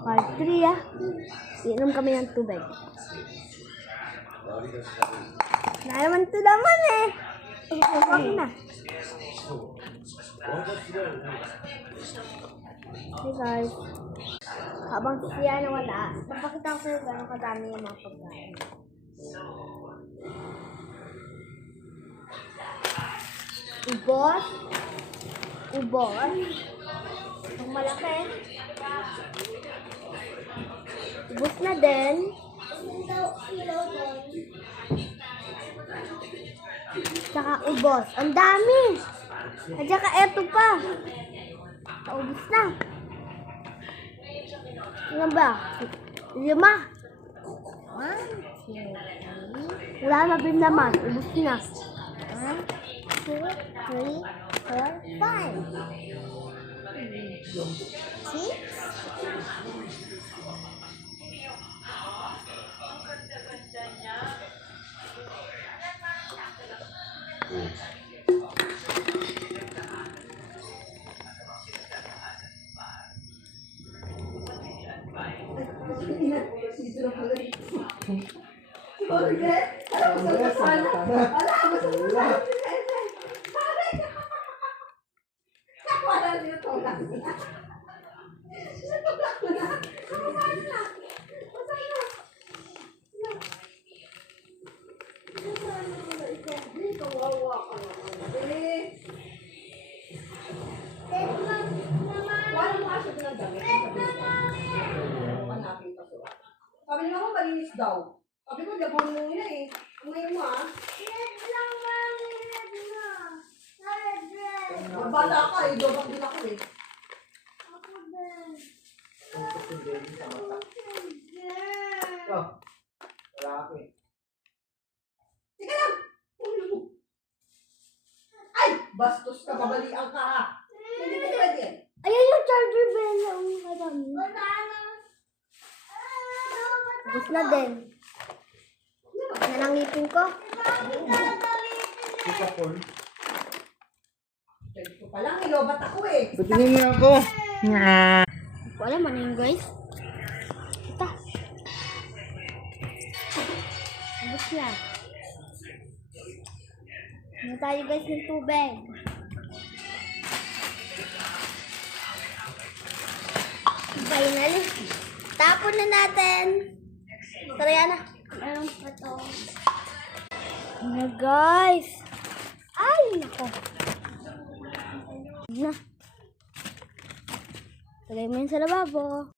Part 3 ah. Inom kami ng tubig. Na naman ito naman eh. Huwag na. Hey guys. Habang siya na wala, papakita ko sa'yo gano'ng kadami yung mga pagkain. Ubos. Ang malaki. Ubos na din. Tsaka ubos. Ang dami. At saka eto pa. Ubos na. Ano ba? 5. 1, 2, 3. Wala na din naman. Ubos na. 1, 2, 3, 4, 5. 6. Sabi niya ako malinis daw. Sabi ko, diyan mo muna eh. Kumain mo ah. Magbata ka eh. Dobak din ako eh. Oh, wala ako eh. Sige lang! Ay! Bastos ka, babalian ka ha. Hindi ka pwede. Ayan yung charger bell na kadami. Ubos na din. Yan ang ngipin ko. Ito pa lang, nilobat ako eh. Patingin niyo ako. Hindi ko alam ano yun guys. Ito. Ubos na. Ano tayo guys ng tubig. Finally. Tapon na natin. Tara yan na. Meron pa to. Ano guys. Ay, nako. Na. Tagay mo yun sa lababo.